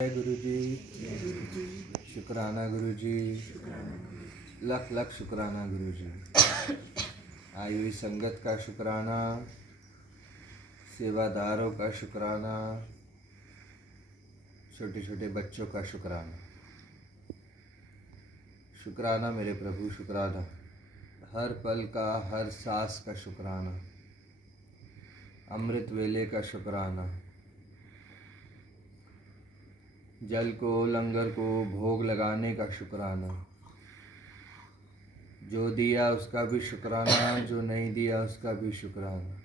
जय गुरु जी। शुक्राना गुरु जी। लख लख शुक्राना गुरु जी। आई हुई संगत का शुक्राना, सेवादारों का शुक्राना, छोटे छोटे बच्चों का शुक्राना। शुक्राना मेरे प्रभु, शुक्राना हर पल का, हर सांस का शुक्राना। अमृत वेले का शुक्राना, जल को, लंगर को भोग लगाने का शुक्राना। जो दिया उसका भी शुक्राना, जो नहीं दिया उसका भी शुक्राना।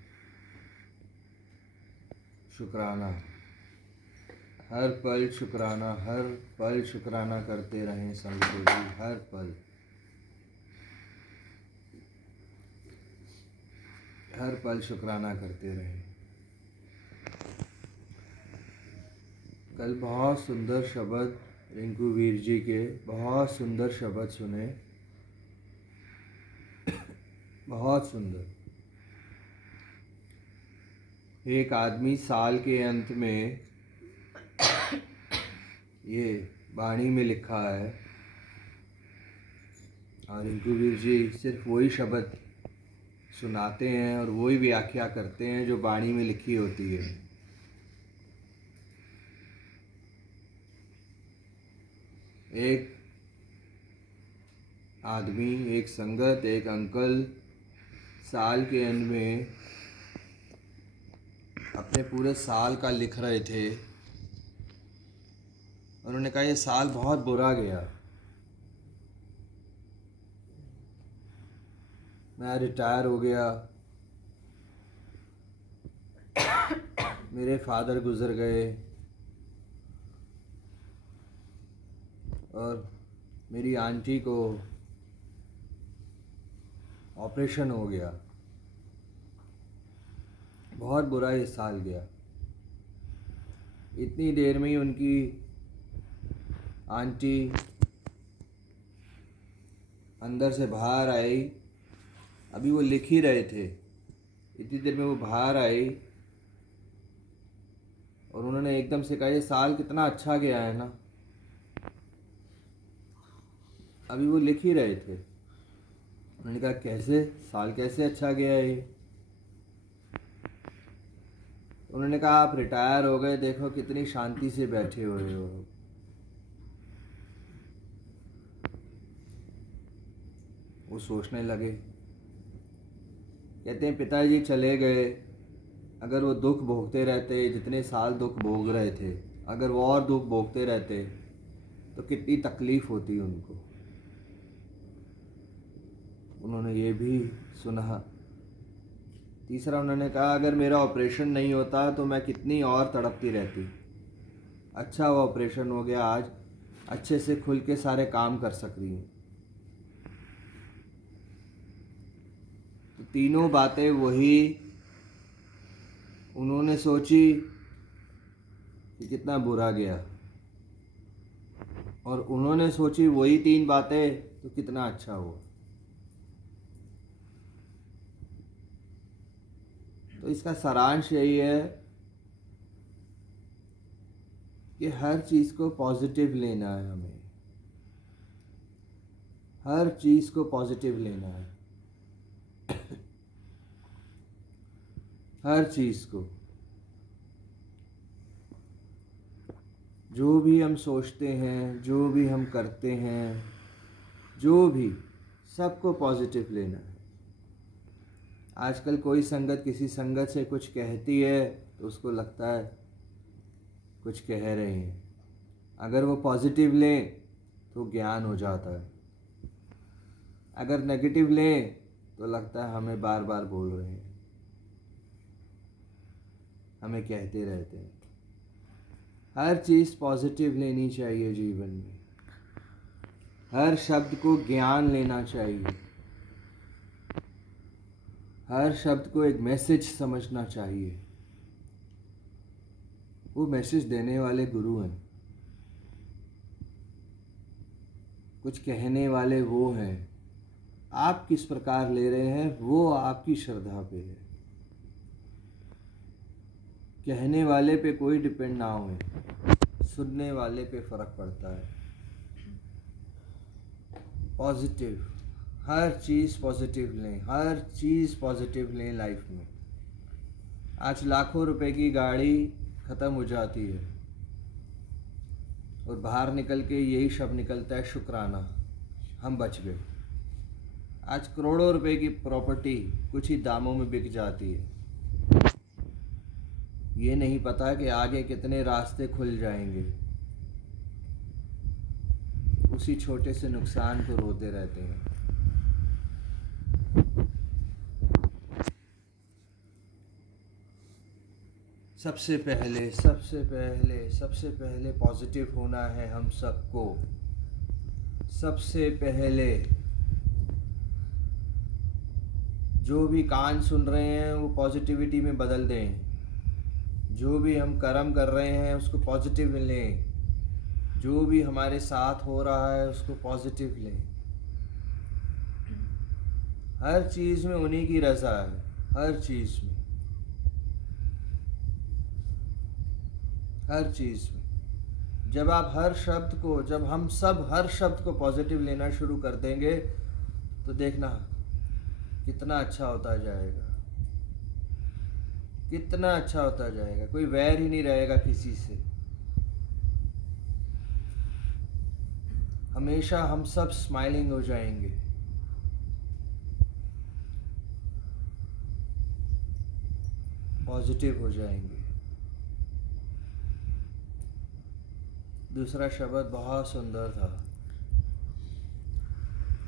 शुक्राना हर पल शुक्राना, हर पल शुक्राना करते रहें संगत जी। हर पल, हर पल शुक्राना करते रहें। कल बहुत सुंदर शब्द रिंकू वीर जी के, बहुत सुंदर शब्द सुने, बहुत सुंदर। एक आदमी साल के अंत में, ये वाणी में लिखा है, और रिंकू वीर जी सिर्फ वही शब्द सुनाते हैं और वही व्याख्या करते हैं जो वाणी में लिखी होती है। एक आदमी, एक संगत, एक अंकल साल के एंड में अपने पूरे साल का लिख रहे थे। उन्होंने कहा ये साल बहुत बुरा गया, मैं रिटायर हो गया, मेरे फादर गुजर गए और मेरी आंटी को ऑपरेशन हो गया। बहुत बुरा ये साल गया। इतनी देर में ही उनकी आंटी अंदर से बाहर आई। अभी वो लिख ही रहे थे, इतनी देर में वो बाहर आई और उन्होंने एकदम से कहा ये साल कितना अच्छा गया है ना। अभी वो लिख ही रहे थे। उन्होंने कहा कैसे, साल कैसे अच्छा गया है। उन्होंने कहा आप रिटायर हो गए, देखो कितनी शांति से बैठे हुए हो। वो सोचने लगे, कहते हैं पिताजी चले गए, अगर वो दुख भोगते रहते, जितने साल दुख भोग रहे थे, अगर वो और दुख भोगते रहते तो कितनी तकलीफ होती उनको। उन्होंने ये भी सुना। तीसरा उन्होंने कहा अगर मेरा ऑपरेशन नहीं होता तो मैं कितनी और तड़पती रहती। अच्छा वो ऑपरेशन हो गया, आज अच्छे से खुल के सारे काम कर सक रही हूँ। तो तीनों बातें वही उन्होंने सोची कि कितना बुरा गया, और उन्होंने सोची वही तीन बातें तो कितना अच्छा हुआ। तो इसका सारांश यही है कि हर चीज़ को पॉजिटिव लेना है। हमें हर चीज़ को पॉजिटिव लेना है। हर चीज़ को, जो भी हम सोचते हैं, जो भी हम करते हैं, जो भी, सबको पॉजिटिव लेना है। आजकल कोई संगत किसी संगत से कुछ कहती है तो उसको लगता है कुछ कह रहे हैं। अगर वो पॉजिटिव लें तो ज्ञान हो जाता है, अगर नेगेटिव लें तो लगता है हमें बार बार बोल रहे हैं, हमें कहते रहते हैं। हर चीज़ पॉजिटिव लेनी चाहिए जीवन में। हर शब्द को ज्ञान लेना चाहिए। हर शब्द को एक मैसेज समझना चाहिए। वो मैसेज देने वाले गुरु हैं, कुछ कहने वाले वो हैं। आप किस प्रकार ले रहे हैं वो आपकी श्रद्धा पे है। कहने वाले पे कोई डिपेंड ना हो, सुनने वाले पे फ़र्क पड़ता है। पॉजिटिव, हर चीज़ पॉजिटिव लें, हर चीज़ पॉजिटिव लें लाइफ में। आज लाखों रुपए की गाड़ी ख़त्म हो जाती है और बाहर निकल के यही शब्द निकलता है, शुक्राना, हम बच गए। आज करोड़ों रुपए की प्रॉपर्टी कुछ ही दामों में बिक जाती है, ये नहीं पता कि आगे कितने रास्ते खुल जाएंगे। उसी छोटे से नुकसान को रोते रहते हैं। सबसे पहले पॉजिटिव होना है हम सबको। सबसे पहले जो भी कान सुन रहे हैं वो पॉजिटिविटी में बदल दें। जो भी हम कर्म कर रहे हैं उसको पॉजिटिव लें। जो भी हमारे साथ हो रहा है उसको पॉजिटिव लें। हर चीज़ में उन्हीं की रज़ा है, हर चीज़ में, हर चीज़ में। जब हम सब हर शब्द को पॉजिटिव लेना शुरू कर देंगे तो देखना कितना अच्छा होता जाएगा, कितना अच्छा होता जाएगा। कोई वैर ही नहीं रहेगा किसी से। हमेशा हम सब स्माइलिंग हो जाएंगे। पॉजिटिव हो जाएंगे। दूसरा शब्द बहुत सुंदर था,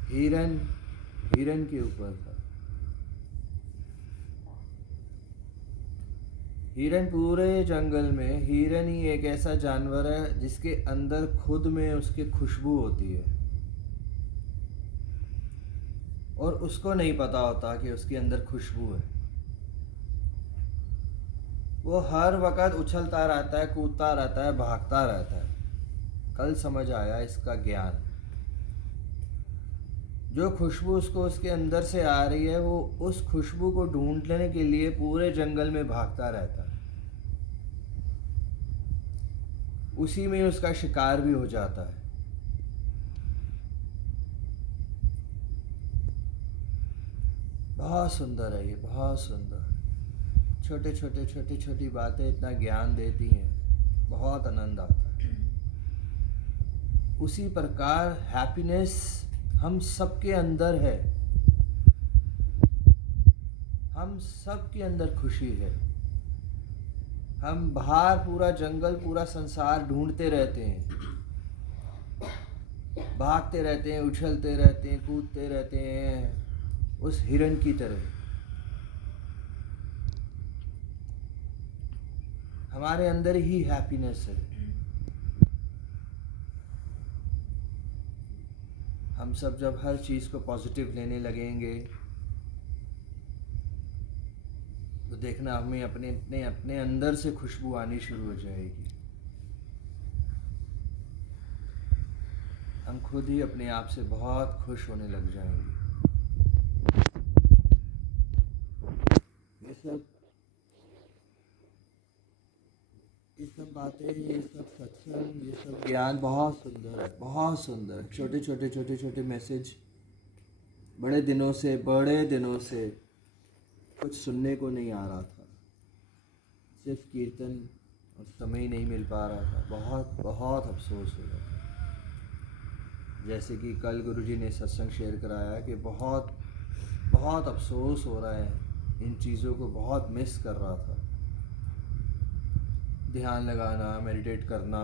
हिरन के ऊपर था। हिरन पूरे जंगल में, हिरन ही एक ऐसा जानवर है जिसके अंदर खुद में उसकी खुशबू होती है और उसको नहीं पता होता कि उसके अंदर खुशबू है। वो हर वक्त उछलता रहता है, कूदता रहता है, भागता रहता है। कल समझ आया इसका ज्ञान। जो खुशबू उसको उसके अंदर से आ रही है, वो उस खुशबू को ढूंढने के लिए पूरे जंगल में भागता रहता है। उसी में उसका शिकार भी हो जाता है। बहुत सुंदर है ये, बहुत सुंदर। छोटी छोटी बातें इतना ज्ञान देती हैं, बहुत आनंद आता है। उसी प्रकार हैप्पीनेस हम सबके अंदर है। हम सबके अंदर खुशी है। हम बाहर पूरा जंगल, पूरा संसार ढूंढते रहते हैं, भागते रहते हैं, उछलते रहते हैं, कूदते रहते हैं उस हिरन की तरह। हमारे अंदर ही हैप्पीनेस है। हम सब जब हर चीज़ को पॉजिटिव लेने लगेंगे तो देखना हमें अपने अंदर से खुशबू आनी शुरू हो जाएगी। हम खुद ही अपने आप से बहुत खुश होने लग जाएंगे। ये सब बातें, ये सब सत्संग, ये सब ज्ञान बहुत सुंदर है, बहुत सुंदर है। छोटे मैसेज, बड़े दिनों से कुछ सुनने को नहीं आ रहा था। सिर्फ कीर्तन और समय ही नहीं मिल पा रहा था। बहुत अफसोस हो रहा था। जैसे कि कल गुरुजी ने सत्संग शेयर कराया कि बहुत अफसोस हो रहा है, इन चीज़ों को बहुत मिस कर रहा था। ध्यान लगाना, मेडिटेट करना,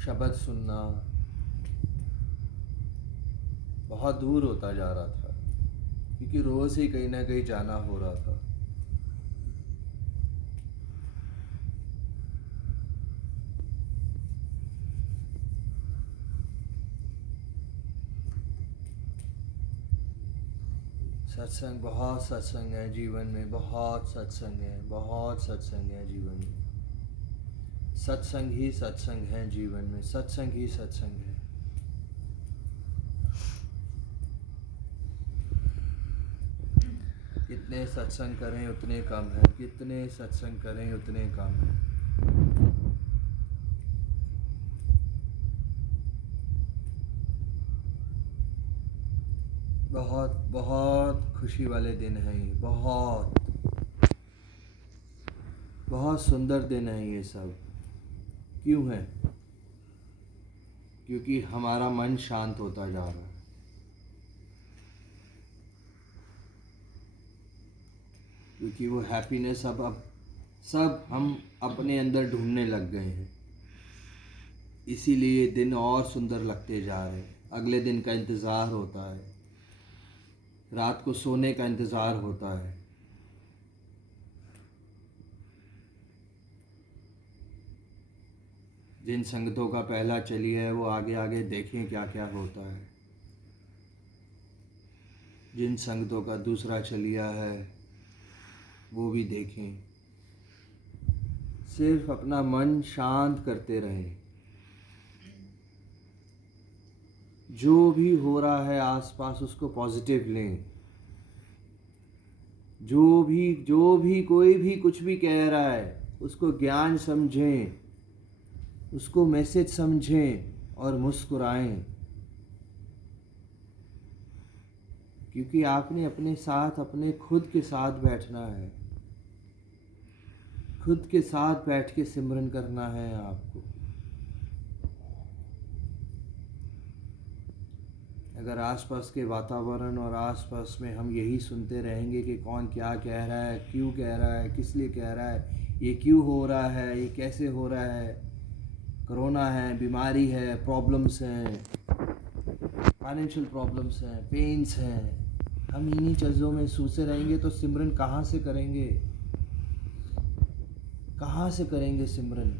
शब्द सुनना बहुत दूर होता जा रहा था, क्योंकि रोज़ ही कहीं ना कहीं जाना हो रहा था। सत्संग, बहुत सत्संग है जीवन में, बहुत सत्संग है जीवन में। सत्संग ही सत्संग है जीवन में, सत्संग ही सत्संग है। कितने सत्संग करें उतने कम है, कितने सत्संग करें उतने कम है। बहुत बहुत खुशी वाले दिन हैं ये, बहुत बहुत सुंदर दिन है ये सब। क्यों है? क्योंकि हमारा मन शांत होता जा रहा है। क्योंकि वो हैप्पीनेस अब सब हम अपने अंदर ढूंढने लग गए हैं। इसीलिए दिन और सुंदर लगते जा रहे हैं। अगले दिन का इंतज़ार होता है, रात को सोने का इंतज़ार होता है। जिन संगतों का पहला चली है वो आगे आगे देखें क्या क्या होता है। जिन संगतों का दूसरा चलिया है वो भी देखें। सिर्फ अपना मन शांत करते रहें। जो भी हो रहा है आसपास उसको पॉजिटिव लें। जो भी कोई भी कुछ भी कह रहा है उसको ज्ञान समझें, उसको मैसेज समझें और मुस्कुराएं। क्योंकि आपने अपने साथ, अपने खुद के साथ बैठना है। खुद के साथ बैठ के सिमरन करना है आपको। अगर आसपास के वातावरण और आसपास में हम यही सुनते रहेंगे कि कौन क्या कह रहा है, क्यों कह रहा है, किस लिए कह रहा है, ये क्यों हो रहा है, ये कैसे हो रहा है, कोरोना है, बीमारी है, प्रॉब्लम्स हैं, फाइनेंशियल प्रॉब्लम्स हैं, पेन्स हैं, हम इन्हीं चीज़ों में सूझते रहेंगे तो सिमरन कहाँ से करेंगे? कहाँ से करेंगे सिमरन?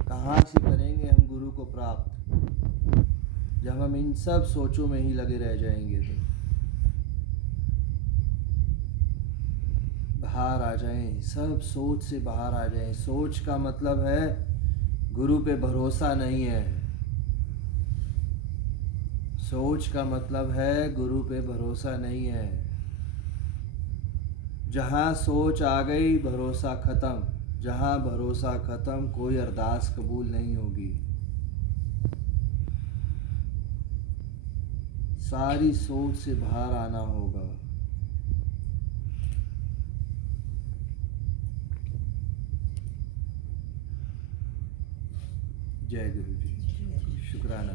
कहाँ से करेंगे हम गुरु को प्राप्त, जब हम इन सब सोचों में ही लगे रह जाएंगे? तो बाहर आ जाएं, सब सोच से बाहर आ जाएं। सोच का मतलब है गुरु पे भरोसा नहीं है। सोच का मतलब है गुरु पे भरोसा नहीं है। जहाँ सोच आ गई भरोसा ख़त्म। जहाँ भरोसा ख़त्म कोई अरदास कबूल नहीं होगी। सारी सोच से बाहर आना होगा। जय गुरु जी। शुक्राना।